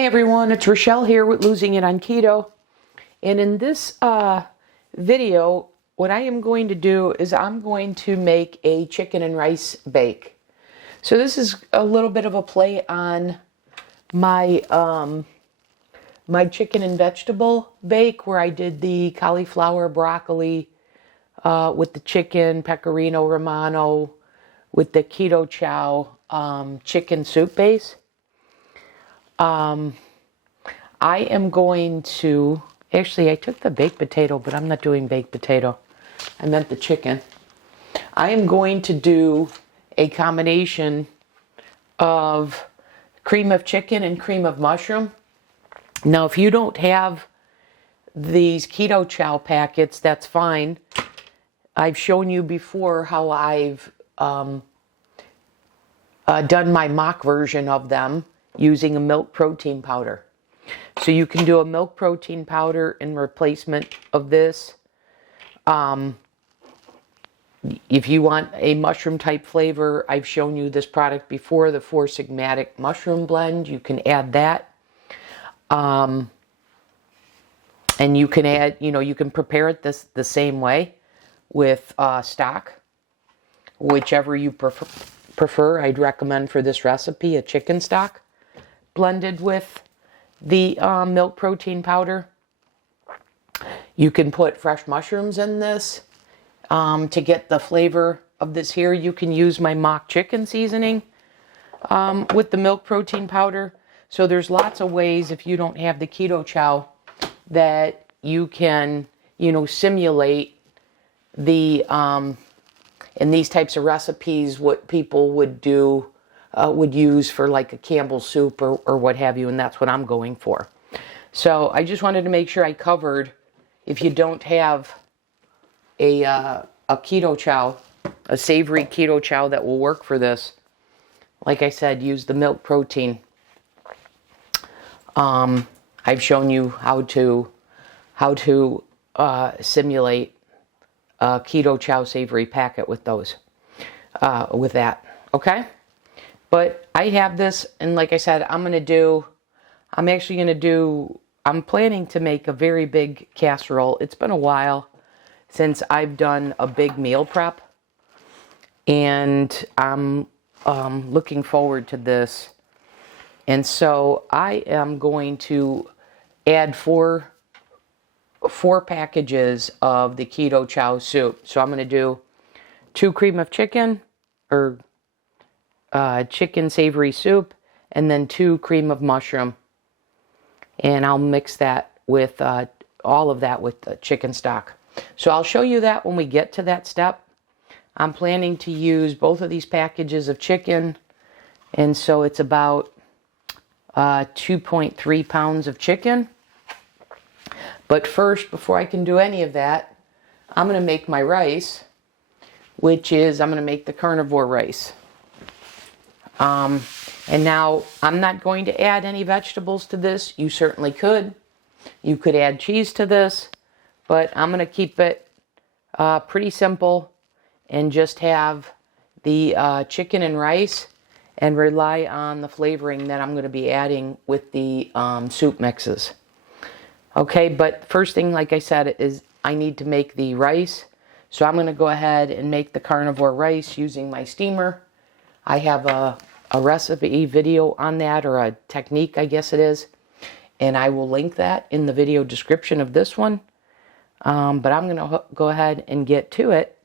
Hey everyone, it's Rochelle here with Losing It on Keto. And in this video, what I am going to do is I'm going to make a chicken and rice bake. So this is a little bit of a play on my my chicken and vegetable bake where I did the cauliflower broccoli with the chicken, pecorino romano, with the Keto Chow chicken soup base. I am going to, actually I took the baked potato, but I'm not doing baked potato. I meant the chicken. I am going to do a combination of cream of chicken and cream of mushroom. Now, if you don't have these Keto Chow packets, that's fine. I've shown you before how I've done my mock version of them using a milk protein powder. So you can do a milk protein powder in replacement of this. If you want a mushroom type flavor, I've shown you this product before, the Four Sigmatic Mushroom Blend. You can add that. And you can add, you can prepare it the same way with stock, whichever you prefer. I'd recommend for this recipe a chicken stock blended with the milk protein powder. You can put fresh mushrooms in this to get the flavor of this here. You can use my mock chicken seasoning with the milk protein powder. So there's lots of ways, if you don't have the Keto Chow, that you can, simulate the in these types of recipes what people would do. Would use for like a Campbell's soup or what have you, and that's what I'm going for. So I just wanted to make sure I covered, if you don't have a Keto Chow, a savory Keto Chow that will work for this, like I said, use the milk protein. I've shown you how to simulate a Keto Chow savory packet with those, with that, okay? But I have this, and like I said, I'm planning to make a very big casserole. It's been a while since I've done a big meal prep, and I'm looking forward to this. And so I am going to add four packages of the Keto Chow soup. So I'm going to do 2 cream of chicken, or chicken savory soup, and then 2 cream of mushroom, and I'll mix that with all of that with the chicken stock. So I'll show you that when we get to that step. I'm planning to use both of these packages of chicken, and so it's about 2.3 pounds of chicken. But first, before I can do any of that, I'm going to make my rice, which is, I'm going to make the carnivore rice. And now I'm not going to add any vegetables to this. You certainly could. You could add cheese to this, but I'm going to keep it pretty simple and just have the chicken and rice and rely on the flavoring that I'm going to be adding with the soup mixes. Okay, but first thing, like I said, is I need to make the rice. So I'm going to go ahead and make the carnivore rice using my steamer. I have a recipe video on that, or a technique, I guess it is, and I will link that in the video description of this one. But I'm going to go ahead and get to it,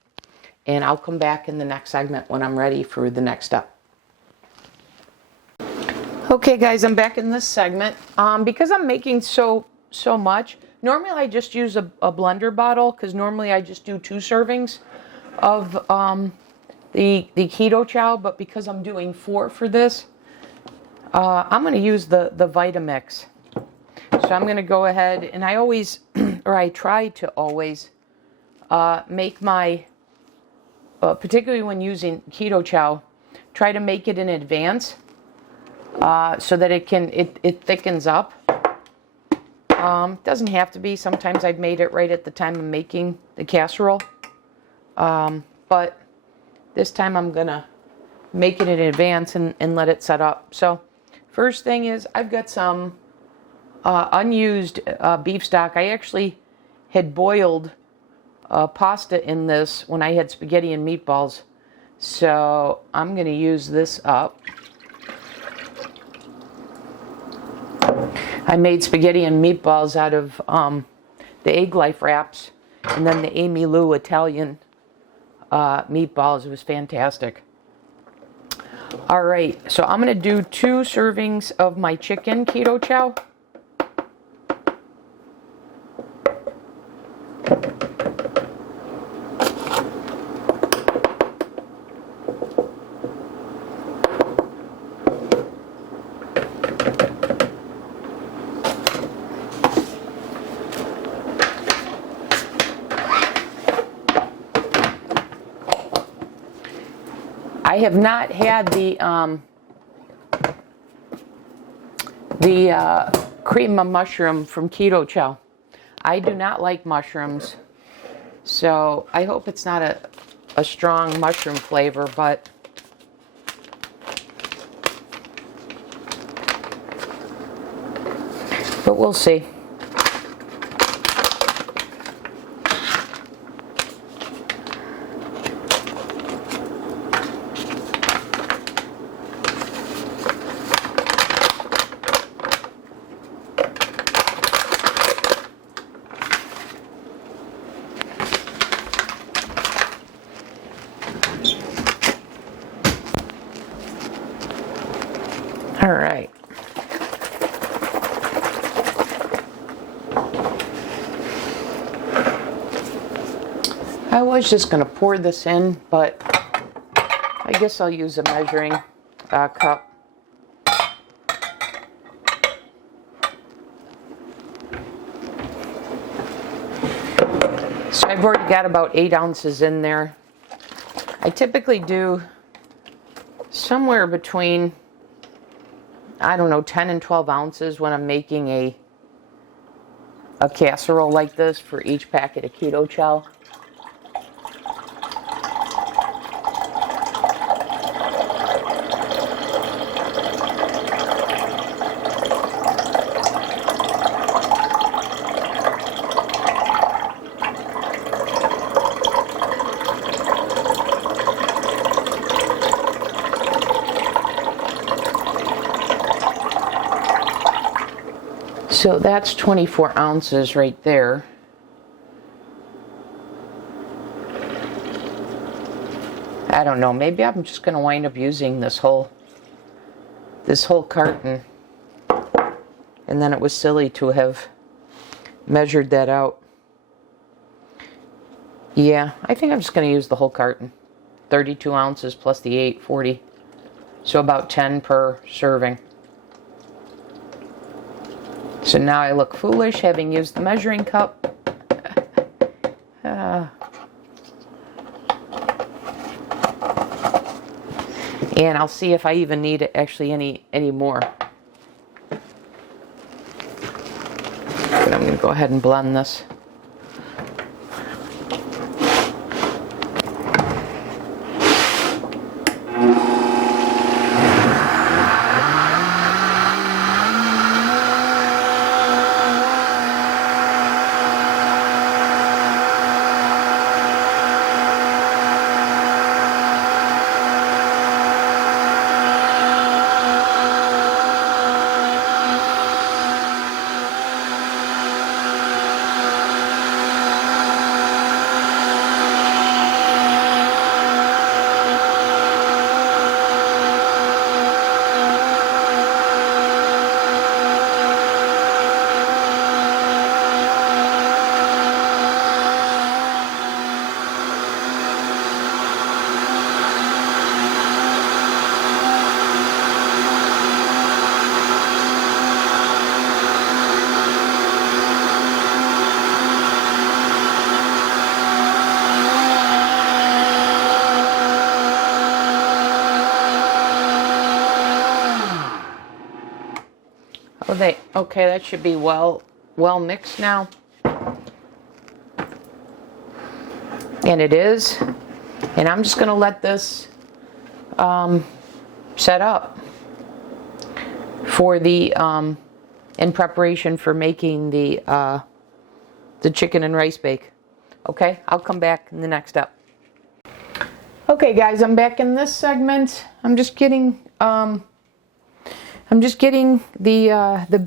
and I'll come back in the next segment when I'm ready for the next step. Okay guys, I'm back in this segment. Because I'm making so much, normally I just use a blender bottle, because normally I just do 2 servings of the Keto Chow, but because I'm doing 4 for this, I'm going to use the Vitamix. So I'm going to go ahead, and I always, or I try to always, make my, particularly when using Keto Chow, try to make it in advance, so that it thickens up. Doesn't have to be. Sometimes I've made it right at the time of making the casserole. But this time I'm going to make it in advance and let it set up. So first thing is I've got some unused beef stock. I actually had boiled pasta in this when I had spaghetti and meatballs. So I'm going to use this up. I made spaghetti and meatballs out of the Egg Life wraps and then the Amy Lou Italian meatballs. It was fantastic. All right, so I'm going to do 2 servings of my chicken Keto Chow. I have not had the cream of mushroom from Keto Chow. I do not like mushrooms, so I hope it's not a strong mushroom flavor, but we'll see. All right. I was just going to pour this in, but I guess I'll use a measuring cup. So I've already got about 8 ounces in there. I typically do somewhere between, I don't know, 10 and 12 ounces when I'm making a casserole like this for each packet of Keto Chow. So that's 24 ounces right there. I don't know, maybe I'm just going to wind up using this whole carton. And then it was silly to have measured that out. Yeah, I think I'm just going to use the whole carton. 32 ounces plus the 8, 40. So about 10 per serving. So now I look foolish having used the measuring cup. And I'll see if I even need actually any more. But I'm going to go ahead and blend this. Okay, that should be well mixed now. And it is. And I'm just going to let this set up for the in preparation for making the chicken and rice bake. Okay, I'll come back in the next step. Okay guys, I'm back in this segment. I'm just getting the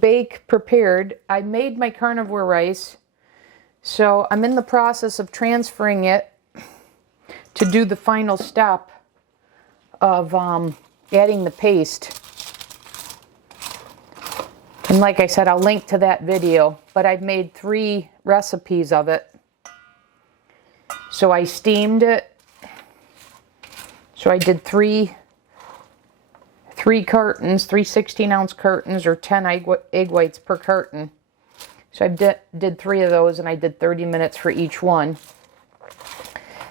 bake prepared. I made my carnivore rice, so I'm in the process of transferring it to do the final step of adding the paste. And like I said, I'll link to that video, but I've made 3 recipes of it. So I steamed it. So I did 3 cartons, 3 16-ounce cartons, or 10 egg whites per carton. So I did 3 of those, and I did 30 minutes for each one.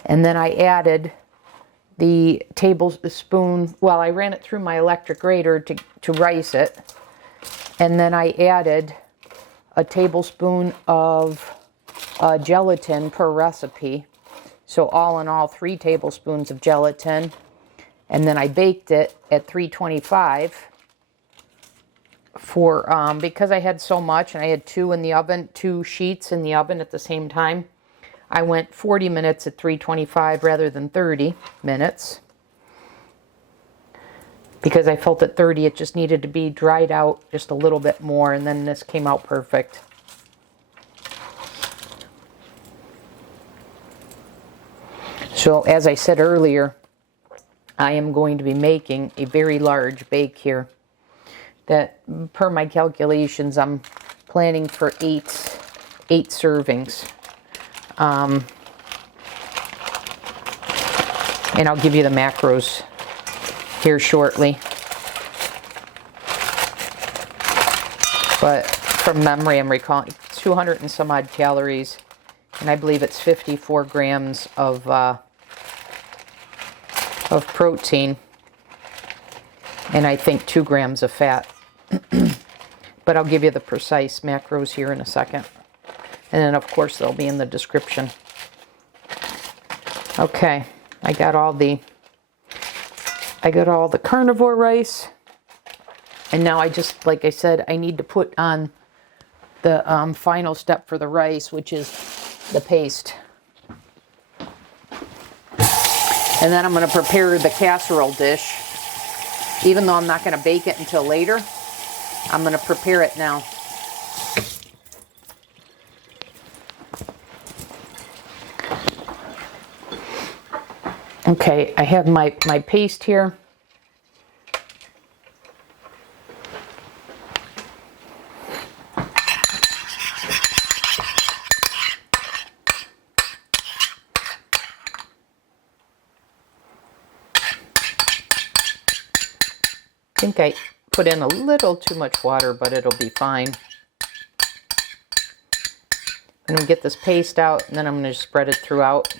And then I added the tablespoon, well, I ran it through my electric grater to rice it. And then I added a tablespoon of gelatin per recipe. So all in all, 3 tablespoons of gelatin. And then I baked it at 325 for, because I had so much and I had 2 in the oven, 2 sheets in the oven at the same time. I went 40 minutes at 325 rather than 30 minutes. Because I felt at 30 it just needed to be dried out just a little bit more, and then this came out perfect. So as I said earlier, I am going to be making a very large bake here. That, per my calculations, I'm planning for 8 servings. And I'll give you the macros here shortly. But from memory, I'm recalling 200 and some odd calories, and I believe it's 54 grams of protein, and I think 2 grams of fat. But I'll give you the precise macros here in a second. And then, of course, they'll be in the description. Okay, I got all the carnivore rice. And now I just, like I said, I need to put on the final step for the rice, which is the paste. And then I'm going to prepare the casserole dish. Even though I'm not going to bake it until later, I'm going to prepare it now. Okay, I have my paste here. I think I put in a little too much water, but it'll be fine. I'm going to get this paste out, and then I'm going to just spread it throughout.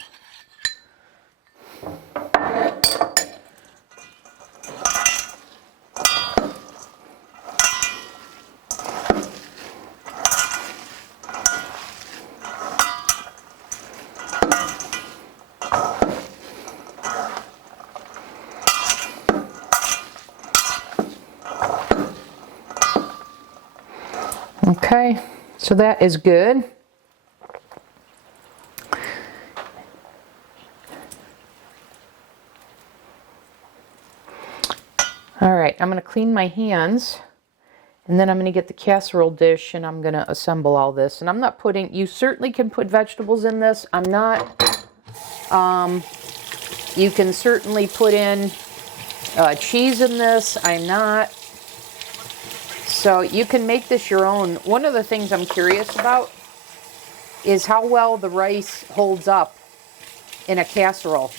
Okay, so that is good. All right, I'm going to clean my hands, and then I'm going to get the casserole dish, and I'm going to assemble all this. And I'm not putting, you certainly can put vegetables in this. I'm not, you can certainly put in cheese in this. I'm not. So you can make this your own. One of the things I'm curious about is how well the rice holds up in a casserole.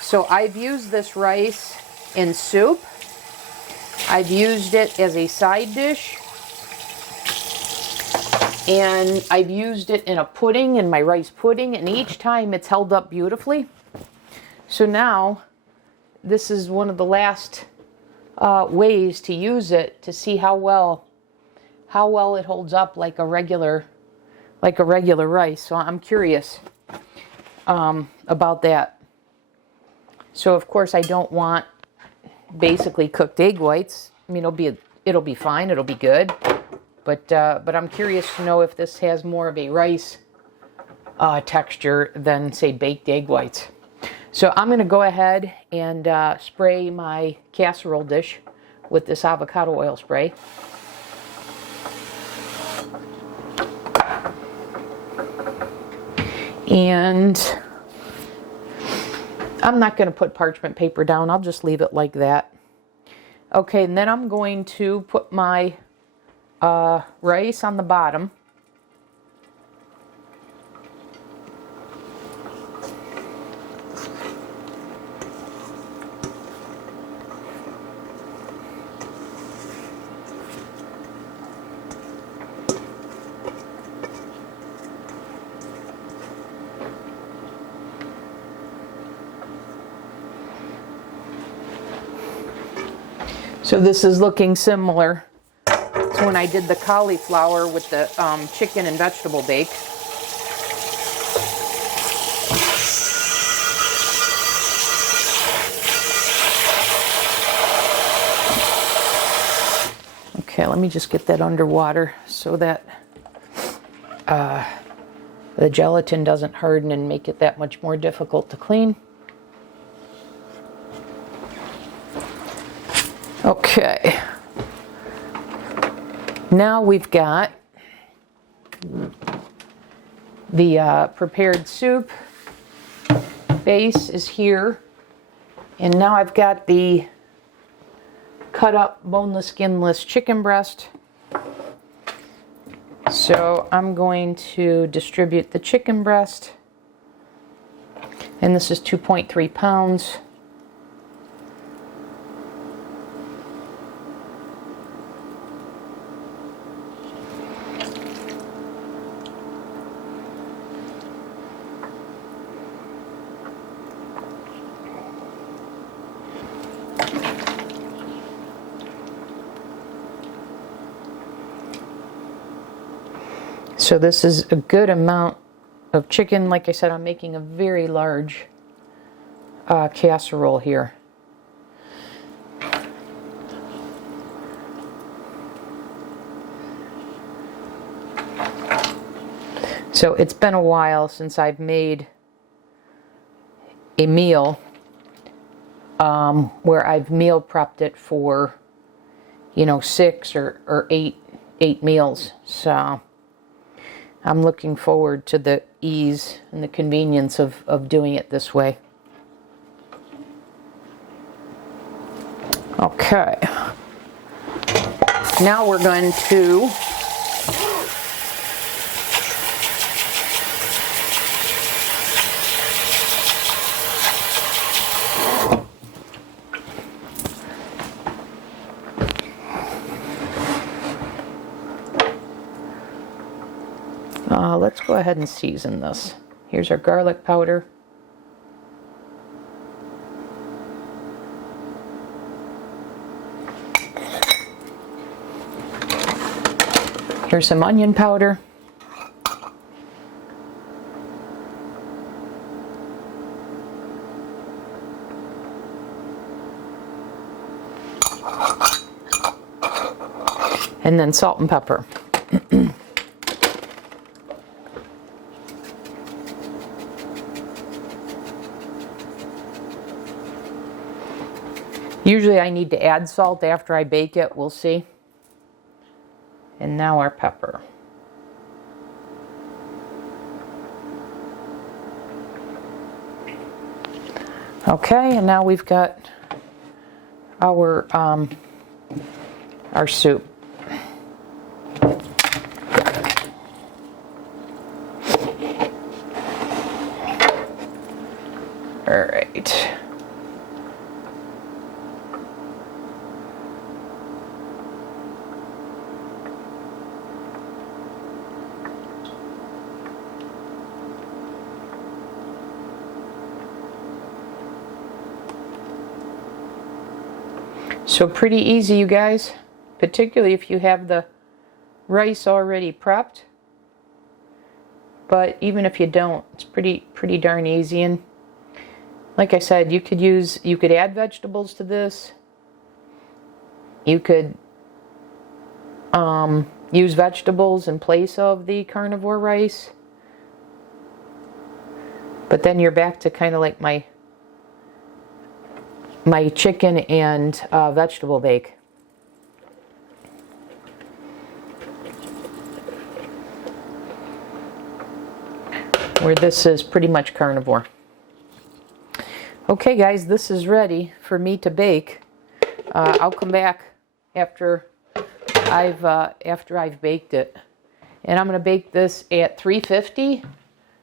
So I've used this rice in soup. I've used it as a side dish. And I've used it in a pudding, in my rice pudding, and each time it's held up beautifully. So now, this is one of the last ways to use it to see how well it holds up like a regular rice. So I'm curious about that. So of course I don't want basically cooked egg whites. I mean, it'll be fine, it'll be good. but I'm curious to know if this has more of a rice texture than, say, baked egg whites. So I'm going to go ahead and spray my casserole dish with this avocado oil spray. And I'm not going to put parchment paper down. I'll just leave it like that. Okay, and then I'm going to put my rice on the bottom. So this is looking similar to when I did the cauliflower with the chicken and vegetable bake. Okay, let me just get that underwater so that the gelatin doesn't harden and make it that much more difficult to clean. Okay, now we've got the prepared soup base is here, and now I've got the cut up boneless, skinless chicken breast. So I'm going to distribute the chicken breast, and this is 2.3 pounds. So this is a good amount of chicken. Like I said, I'm making a very large casserole here. So it's been a while since I've made a meal where I've meal prepped it for, 6 or 8 meals. So I'm looking forward to the ease and the convenience of doing it this way. Okay. Now we're going to let's go ahead and season this. Here's our garlic powder. Here's some onion powder. And then salt and pepper. Usually I need to add salt after I bake it, we'll see. And now our pepper. Okay, and now we've got our soup. All right. So pretty easy, you guys, particularly if you have the rice already prepped. But even if you don't, it's pretty darn easy. And like I said, you could add vegetables to this. You could use vegetables in place of the carnivore rice. But then you're back to kind of like my chicken and vegetable bake. Where this is pretty much carnivore. Okay guys, this is ready for me to bake. I'll come back after I've baked it. And I'm going to bake this at 350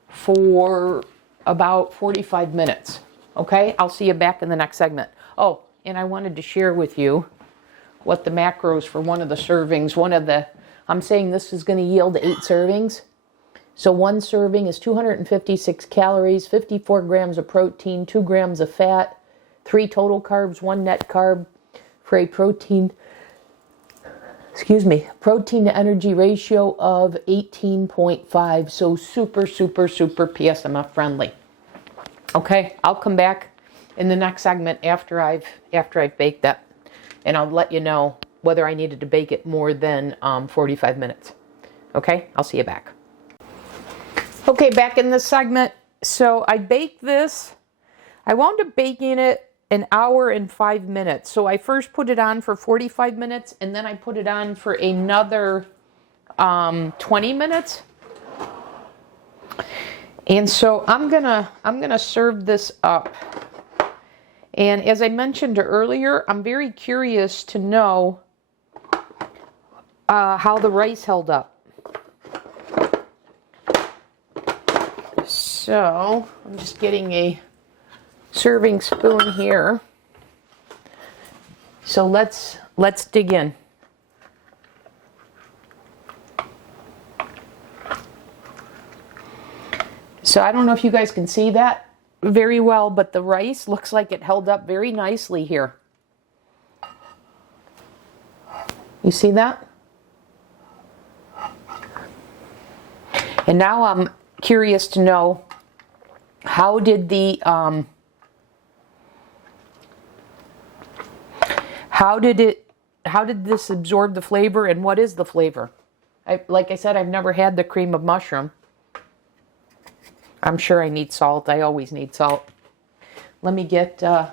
for about 45 minutes. Okay, I'll see you back in the next segment. Oh, and I wanted to share with you what the macros for one of the servings, I'm saying this is going to yield 8 servings. So one serving is 256 calories, 54 grams of protein, 2 grams of fat, 3 total carbs, 1 net carb for a protein to energy ratio of 18.5. So super, super, super PSMF friendly. Okay, I'll come back in the next segment after I've baked that, and I'll let you know whether I needed to bake it more than 45 minutes. Okay, I'll see you back. Okay, back in this segment. So I baked this. I wound up baking it an hour and 5 minutes. So I first put it on for 45 minutes, and then I put it on for another 20 minutes. And so I'm gonna serve this up. And as I mentioned earlier, I'm very curious to know how the rice held up. So I'm just getting a serving spoon here. So let's dig in. So I don't know if you guys can see that very well, but the rice looks like it held up very nicely here. You see that? And now I'm curious to know, how did this absorb the flavor, and what is the flavor? Like I said, I've never had the cream of mushroom. I'm sure I need salt. I always need salt. Let me get, I'm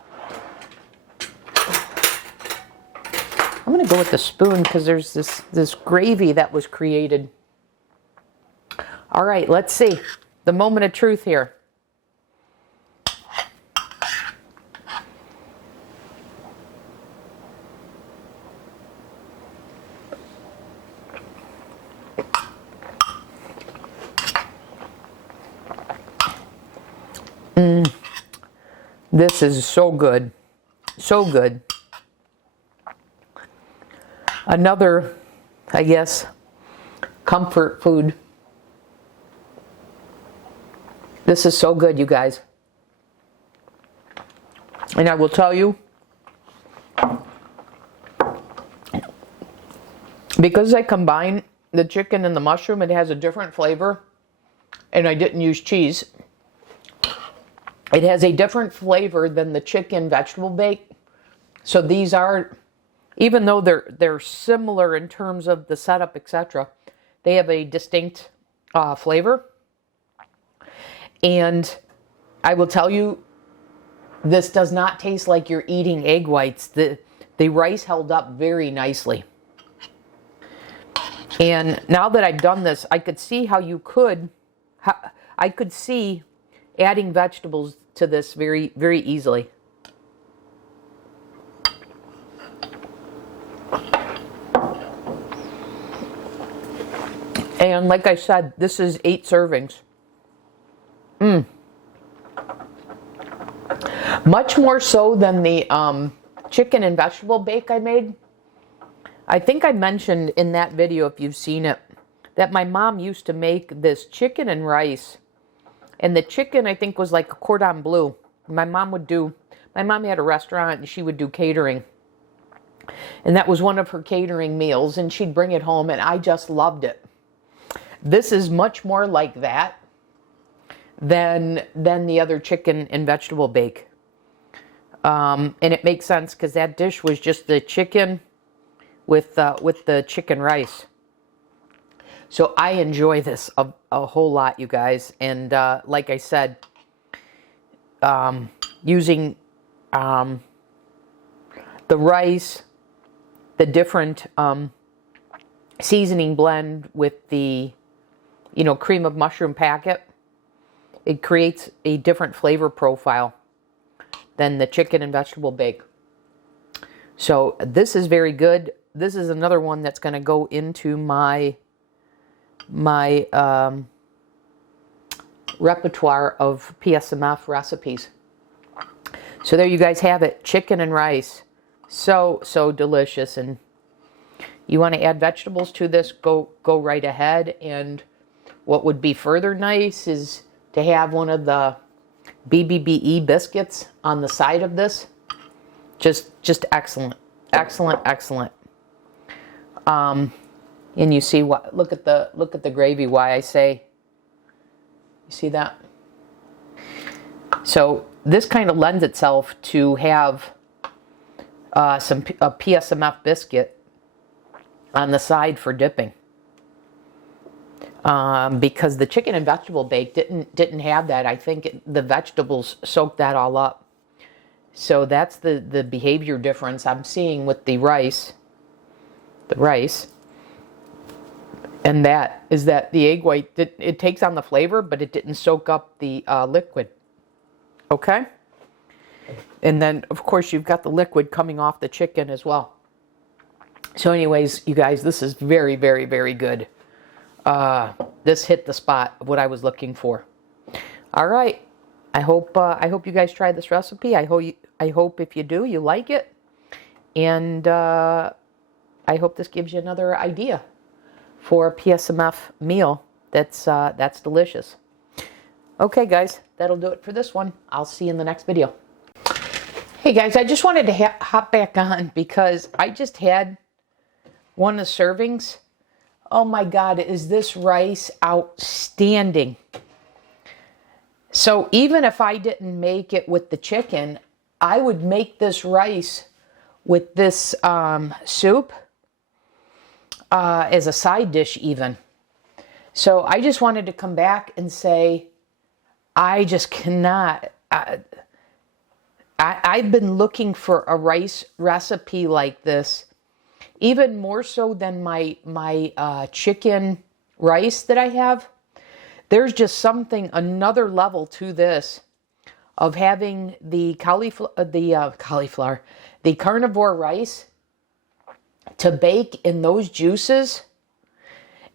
going to go with the spoon because there's this gravy that was created. All right, let's see. The moment of truth here. This is so good. So good. Another, I guess, comfort food. This is so good, you guys. And I will tell you, because I combine the chicken and the mushroom, it has a different flavor. And I didn't use cheese. It has a different flavor than the chicken vegetable bake. So these are, even though they're similar in terms of the setup, etc., they have a distinct flavor. And I will tell you, this does not taste like you're eating egg whites. The rice held up very nicely. And now that I've done this, I could see how you could, I could see adding vegetables to this very, very easily. And like I said, this is 8 servings. Much more so than the chicken and vegetable bake I made. I think I mentioned in that video, if you've seen it, that my mom used to make this chicken and rice. And the chicken, I think, was like a cordon bleu. My mom had a restaurant and she would do catering. And that was one of her catering meals, and she'd bring it home, and I just loved it. This is much more like that than the other chicken and vegetable bake. And it makes sense because that dish was just the chicken with the chicken rice. So I enjoy this a whole lot, you guys. And like I said, using the rice, the different seasoning blend with the, cream of mushroom packet, it creates a different flavor profile than the chicken and vegetable bake. So this is very good. This is another one that's going to go into my repertoire of PSMF recipes. So there you guys have it, chicken and rice. So delicious. And you want to add vegetables to this, go right ahead. And what would be further nice is to have one of the BBBE biscuits on the side of this. Just excellent, excellent, excellent. And you see what? Look at the gravy. Why I say, you see that? So this kind of lends itself to have a PSMF biscuit on the side for dipping. Because the chicken and vegetable bake didn't have that. I think the vegetables soaked that all up. So that's the behavior difference I'm seeing with the rice. And that is that the egg white, it takes on the flavor, but it didn't soak up the liquid. Okay? And then, of course, you've got the liquid coming off the chicken as well. So anyways, you guys, this is very, very, very good. This hit the spot of what I was looking for. All right. I hope you guys tried this recipe. I hope if you do, you like it. And I hope this gives you another idea for a PSMF meal that's delicious. Okay, guys, that'll do it for this one. I'll see you in the next video. Hey, guys, I just wanted to hop back on because I just had one of the servings. Oh, my God, is this rice outstanding? So even if I didn't make it with the chicken, I would make this rice with this soup as a side dish even. So I just wanted to come back and say, I just cannot. I've been looking for a rice recipe like this, even more so than my chicken rice that I have. There's just another level to this of having the the carnivore rice to bake in those juices.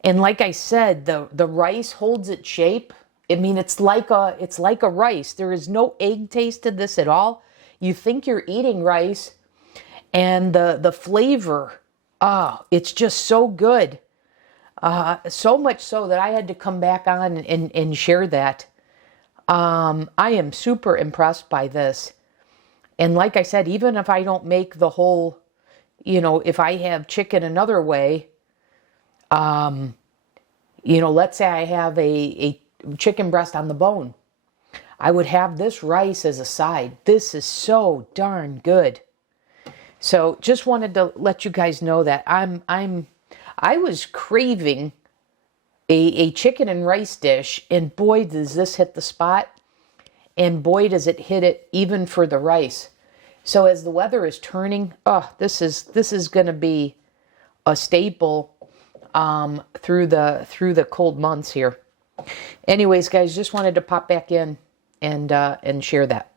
And like I said, the rice holds its shape. I mean, it's like a rice. There is no egg taste to this at all. You think you're eating rice, and the flavor, it's just so good. So much so that I had to come back on and share that. I am super impressed by this. And like I said, even if I don't make the whole, if I have chicken another way, let's say I have a chicken breast on the bone, I would have this rice as a side. This is so darn good. So just wanted to let you guys know that I was craving a chicken and rice dish, and boy, does this hit the spot, and boy, does it hit it even for the rice. So as the weather is turning, this is going to be a staple through the cold months here. Anyways, guys, just wanted to pop back in and share that.